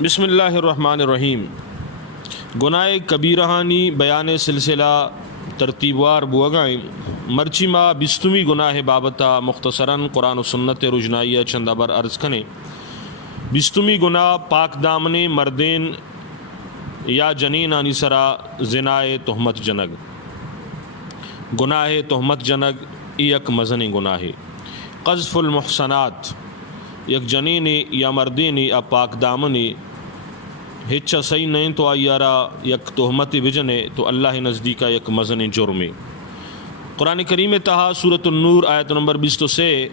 بسم اللہ الرحمن الرحیم. گناہ کبیرہانی بیان سلسلہ ترتیبوار بوگائیں مرچی ما بستمی گناہ بابتا مختصراً قرآن و سنت رجنائیہ چند ابر عرض کنے. بستمی گناہ پاک دامن مردین یا جنین آنی سرا زنائے تہمت جنگ. گناہ تہمت جنگ یک مزنی گناہ. قذف المحسنات یک جنینی یا مردینی ا پاک دامنی ہچا صحیح نہیں تو آئیارا یک تہمت بجنے تو اللہ نزدیکا یک مزن جرمی. قرآن کریم تہا سورۃ النور آیت نمبر 23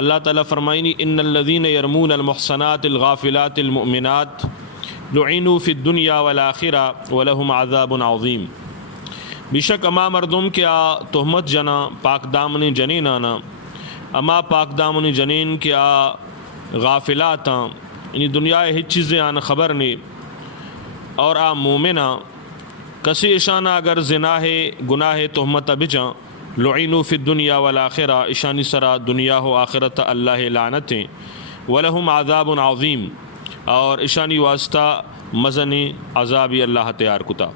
اللہ تعالیٰ فرمائنی ان الذین یرمون المحصنات الغافلات المؤمنات لعنوا فی الدنیا والآخرہ ولہم عذاب عظیم. بیشک اما مردم کیا تہمت جنا پاک دامنی جنین آنا اما پاک دامنی جنین کیا غافلاتاں یعنی دنیا ہچ چیزیں آنا خبر نہیں اور آ مومنہ کسی اشانہ اگر زناہ گناہ تہمت بجاں لعنوا فی الدنیا والآخرہ اشانی سرا دنیا و آخرت اللہ لعنتیں ولہم عذاب عظیم اور اشانی واسطہ مزنی عذابی اللہ تیار کتا.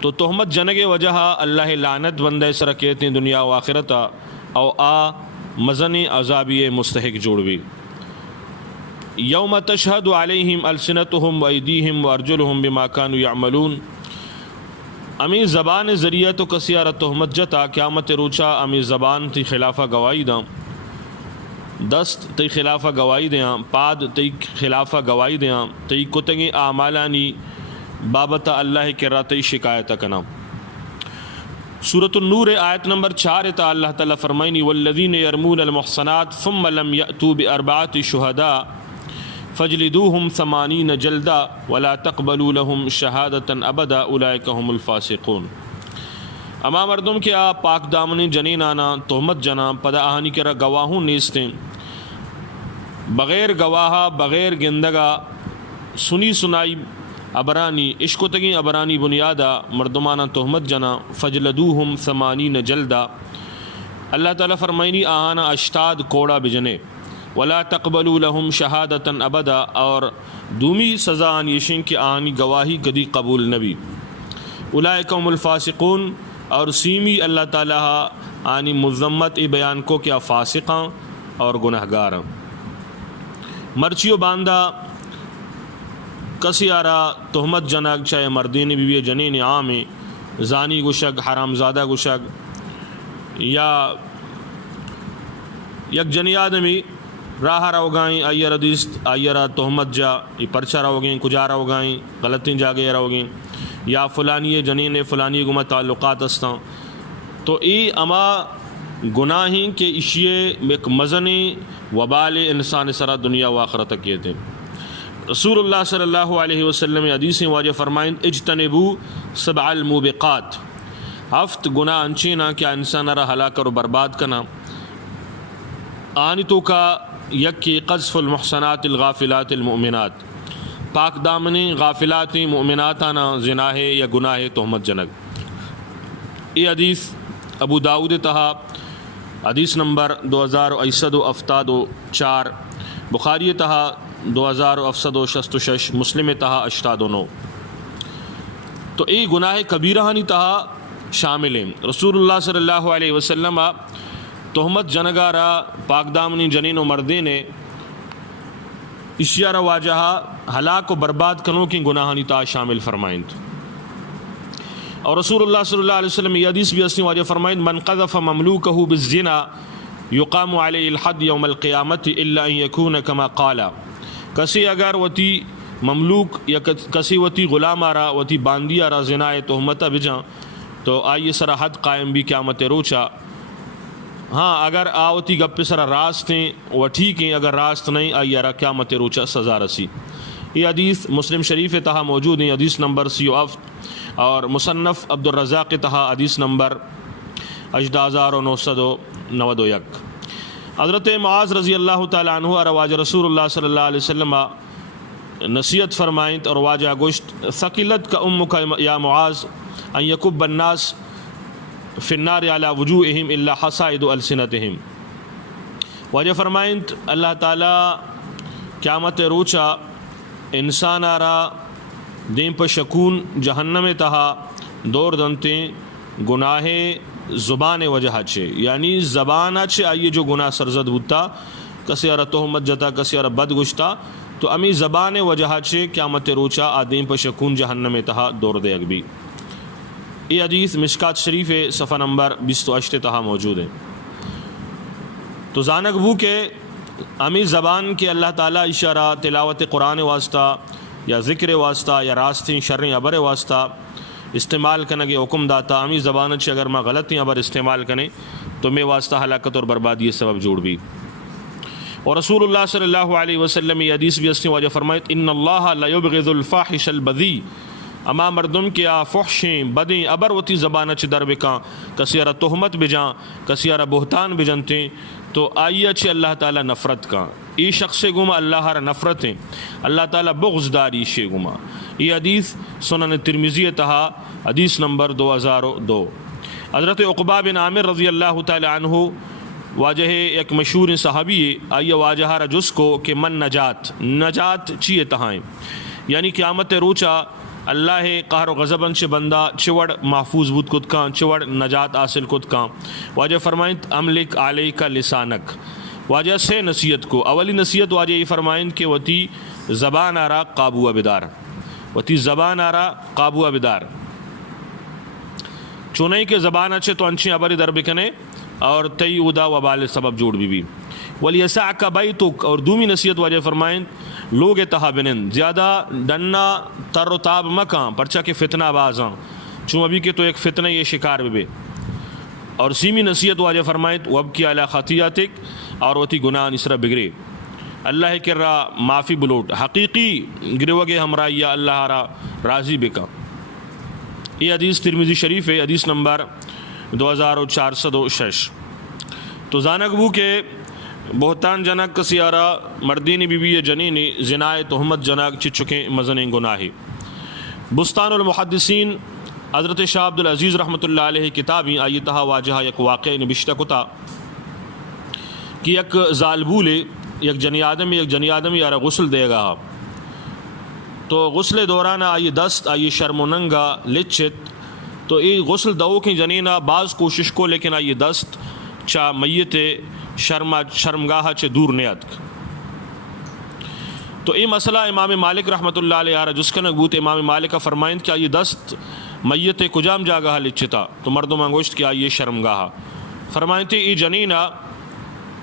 تو تہمت جنگ وجہ اللہ لعنت بندہ سرا کہتے ہیں دنیا و آخرت او آ مزنی عذابی مستحق جوڑ بھی. یوم تشہد علیہم السنتہم وایدیہم وارجلہم بما کانوا یعملون. امی زبان ذریعہ تو کسی آرہ تہمت جتا قیامت روچا امی زبان تی خلافہ گواہی داں دست تی خلافہ گواہی دیاں پاد تی خلافہ گواہی دیاں تی کتنگی اعمالانی بابتا اللہ کے راتی شکایت کنا. سورۃ النور آیت نمبر 4 تا اللہ تعالیٰ فرمائنی والذین یرمون المحصنات ثم لم یأتوا باربعۃ شہداء فجلدوہم 80 جلدہ ولا تقبلوا لهم شہادتا ابدا اولئک هم الفاسقون. اما مردم کیا پاک دامنی جنین آنا تہمت جنا پدا آہانی کرا گواہوں نیستیں بغیر گواہا بغیر گندگا سنی سنائی ابرانی عشق تگی ابرانی بنیادہ مردمانہ تہمت جنا فجلدوہم 80 جلدہ. اللہ تعالیٰ فرمائنی آہانا 80 کوڑا بجنے ولا تقبلوا لهم شہادتا ابدا اور دومی سزا آن یشن کی آنی گواہی کدی قبول نبی. اولئک هم الفاسقون اور سیمی اللہ تعالیٰ آنی مذمت بیان کو کیا فاسقاں اور گنہگاراں. مرچیو باندھا کسی آرا تہمت جنگ چاہے مردین بیوی جنین عام زانی گشگ حرام زادہ گشگ یا یک جنی آدمی راہ روگائیں آئیرہ تہمت جا یہ پرچہ روگیں کجا روگائیں غلطیں جاگے روگیں یا فلانی جنین فلانی گمہ تعلقات استاں تو ای اما گناہیں کہ اشیے ایک مزنی وبال انسان سرا دنیا و آخرت کہتے ہیں. رسول اللہ صلی اللہ علیہ وسلم حدیث واجہ فرمائیں اجتنبوا 7 الموبقات 7 گناہ انچینا کیا انسان را ہلاک اور برباد کنا. آنی تو کا یکی قذف المحصنات الغافلات المؤمنات پاک دامنی غافلات مؤمناتانا زناہ یا گناہ تہمت جنگ. یہ حدیث ابو داؤد تہا حدیث نمبر 2874 بخاری تہا 2766 مسلم تہا 89. تو ای گناہ کبیرہانی تہا شامل ہیں. رسول اللہ صلی اللہ علیہ وسلم تہمت جنگارا پاک دامنی جنین و مردین اشیارہ واجہا ہلاک و برباد کنوں کی گناہانی تا شامل فرمائیں. اور رسول اللہ صلی اللہ علیہ وسلم یہ حدیث بھی اصلی واجہ فرمائیں من قذف مملوکہ بالزنا یقام علیہ الحد یوم القیامت الا ان یکون کما قالا. کسی اگر وتی مملوک یا کسی وتی غلام آرا وتی باندی آرا زنا تہمتہ بجاں تو آئیے سرا حد قائم بھی قیامت روچا. ہاں اگر آوتی گپ سرا راست ہیں وہ ٹھیک ہیں اگر راست نہیں آئیے را قیامت روچا سزا رسی. یہ حدیث مسلم شریف تہا موجود ہیں حدیث نمبر 37 اور مصنف عبد الرزاق تہا حدیث نمبر 18991. حضرت معاذ رضی اللہ تعالیٰ عنہ رواج رسول اللہ صلی اللہ علیہ وسلم نصیحت فرمائیں اور واجہ گوشت ثقلت کا امک یا معاذ ان یکب الناس فی النار علی وجوہہم الا حصائد السنتہم. واجہ فرمائیں اللہ تعالیٰ قیامت روچا انسان آرا دین پہ شکون جہنم تہا دور دنتے گناہ زبان وجہ چھے، یعنی زبان چھے آئیے جو گناہ سرزد ہوتا، کسی آرہ تہمت جتا، کسی آرہ بد گشتا، تو امی زبان وجہ چھے قیامت روچا آدین پہ شکون جہنم تہا دور دے اگبی۔ یہ حدیث مشکات شریف صفحہ نمبر 28 تہا موجود ہے۔ تو زانک بو کہ امی زبان کے اللہ تعالیٰ اشارہ تلاوت قرآن واسطہ یا ذکر واسطہ یا راستیں شریں ابر واسطہ استعمال کرنے کے حکم داتا، امی زبان سے اگر میں غلطیں ابر استعمال کریں تو میں واسطہ ہلاکت اور بربادی سبب جوڑ بھی۔ اور رسول اللہ صلی اللہ علیہ وسلم یہ حدیث بھی اس نے واجہ فرمائے ان اللہ لا یبغض الفاحش البذی، اما مردم کیا فحشیں بدیں ابر وتی زبانہ چھ در بکاں، کسی ارہ تہمت بجاں، کسی ارہ بہتان بجنتے، تو آئیہ چھ اللہ تعالیٰ نفرت کا، ای شخص گما اللہ ہر نفرتیں، اللہ تعالیٰ بغض داری شے گما۔ یہ حدیث سنن ترمذی تہا حدیث نمبر 2002۔ حضرت عقبہ بن عامر رضی اللہ تعالی عنہ واجہ ایک مشہور صحابی آئیہ واجہ رجس کو کہ من نجات چیئے تہائیں، یعنی قیامت روچا اللہ قہر و غضبن سے بندہ چوڑ محفوظ بود کت کان، چوڑ نجات حاصل کت کان۔ واجہ فرمائیں املک علیک لسانک، واجہ سے نصیحت کو اولی نصیحت واجہ یہ فرمائیں کہ وتی زبان آرا قابو ابدار، وتی زبان آرا قابو ابدار، چونئی کہ زبان اچھے تو انچیں ابری در بکنے اور تی ادا وبال سبب جوڑ بھی۔ ولیسعک بیتک، اور دومی نصیحت واجہ فرمائیں لوگ تہا بنن، زیادہ ڈننا تر و تاب مکاں پرچہ کے فتنہ بازاں، چون ابھی کہ تو ایک فتنہ یہ شکار بھی۔ اور سیمی نصیحت واجہ فرمائیں وابکی علی خطیاتک، اور وتی گناہ نسرہ بگرے، اللہ کر رہا معافی بلوٹ، حقیقی گروگے ہمراہ یا اللہ را راضی بکا۔ یہ حدیث ترمذی شریف ہے، حدیث نمبر 2406۔ تو زانک بو کہ بہتان جنک کسیارہ مردینی بی بی جنینی زنائے تہمت جنک چچکیں مزنیں گناہی۔ بستان المحدثین حضرت شاہ عبدالعزیز رحمۃ اللہ علیہ کتابی آئی تہا واجہ یک واقع نبشتہ کتا کہ یک ظالبولے یک جنی آدمی یارا غسل دے گا، تو غسل دورانہ آئی دست آئی شرم و ننگا لچت، تو ای غسل دو کی جنینہ بعض کوشش کو لیکن آئی دست چا میت شرمگاہ چے دور نیت۔ تو ای مسئلہ امام مالک رحمۃ اللہ علیہ آرہ جس کا نگوت امام مالک کا فرمائیں کہ آئی دست میت کجام جاگاہ لچتا، تو مردم انگوشت کہ آئی شرمگاہ فرمائیں تھی ای جنینہ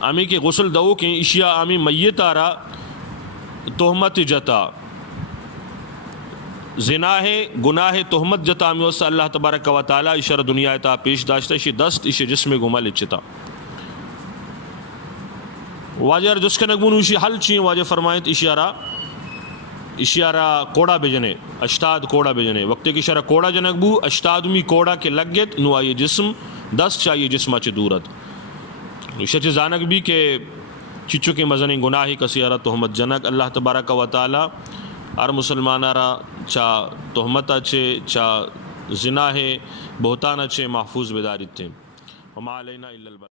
امی کے غسل دو کی اشیاء امی میت آرہ تہمت جتا، زنا ہے گناہ تہمت جتا امی واسطہ اللہ تبارک و تعالی اشارہ دنیا تا پیش داشتا اسی دست اسی جسم گما لچتا۔ واجہ جس کے نگمون اسی حل چین واجہ فرمائیں اشیارہ کوڑا بجنے، اشتاد کوڑا بجنے، وقت کی اشارہ کوڑا جنک بو اشتادمی کوڑا کے لگ گیت نو آئی جسم دست چاہیے جسمہ چے دورت۔ شچ زانک بھی کہ چچو کے مزنی گناہی کسیارہ تہمت جنک، اللہ تبارک و تعالی ہر مسلمانہ را چا تہمت اچھے چا زنا ہے بہتان اچھے محفوظ بدارت تھے۔ وما علینا الا البلاغ۔